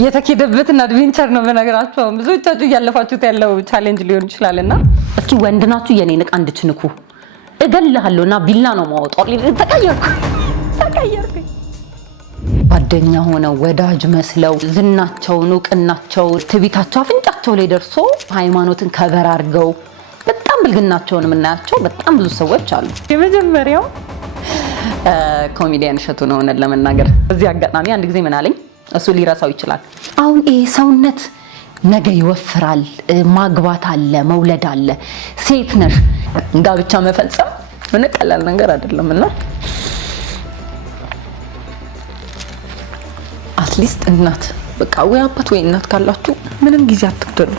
የተከደበትን አድቬንቸር ነው በነገራችሁ ብዙዎቻችሁ ያለፋችሁት ያለው ቻሌንጅ ሊሆን ይችላልና እስኪ ወንድናችሁ የኔን ዕቃ እንድትንኩ እገልሃለሁና ቢላ ነው ማውጣው ተቀየርኩ ጓደኛ ሆነው ወዳጅ መስለው ዝናቸውን ዕውቅናቸው ትቢታቸው አፍንጫቸው ላይ ደርሶ ሃይማኖትን ከበር አድርገው በጣም ብልግናቸውን የምናያቸው በጣም ብዙ ሰዎች አሉ። የመጀመሪያው ኮሜዲያን እሸቱ ነው ለመናገር እዚህ አጋጣሚ አንድ ጊዜ ምን አለኝ እሱ ሊረሳው ይችላል። አሁን ይሄ ሰውነት ነገ ይወፍራል፣ ማግባት አለ፣ መውለድ አለ፣ ሴት ነሽ ጋብቻ መፈጸም ምን ቀላል ነገር አይደለምና አትሊስት እናት በቃ ወይ አባት ወይ እናት ካላችሁ ምንም ጊዜ አትግደሉ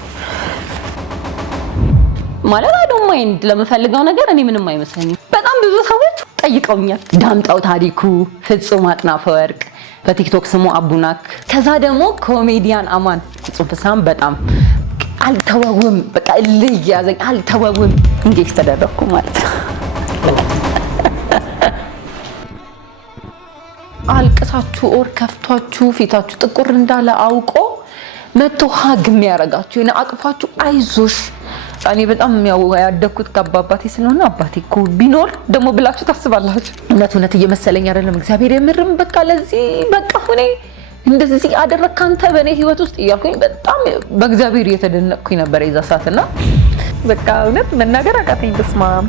ማለት አይደለም ማይንድ ለምፈልገው ነገር እኔ ምንም አይመስለኝም። በጣም ብዙ ሰዎች ጠይቀውኛል። ዳምጣው ታሪኩ፣ ፍጹም አጥናፈወርቅ በቲክቶክ ስሙ አቡናክ፣ ከዛ ደግሞ ኮሜዲያን አማን ጽንፈሳም በጣም አልተወውም በቃ ለያዘኝ አልተወውም እንዴት ተደረኩ ማለት ነው። አልቅሳችሁ ኦር ከፍቷችሁ ፊታችሁ ጥቁር እንዳለ አውቆ መጥቶ ሀግ የሚያረጋችሁ እና አቅፋችሁ አይዞሽ እኔ በጣም ያደኩት ከአባቴ ስለሆነ አባቴ እኮ ቢኖር ደግሞ ብላችሁ ታስባላችሁ። እውነት እየመሰለኝ አይደለም እግዚአብሔር የምርም በቃ ለዚህ በቃ ሆኔ እንደዚህ አደረክ አንተ በኔ ህይወት ውስጥ እያልኩኝ በጣም በእግዚአብሔር እየተደነቅኩኝ ነበር የዛ ሰዓትና በቃ እውነት መናገር አቃተኝ። በስመ አብ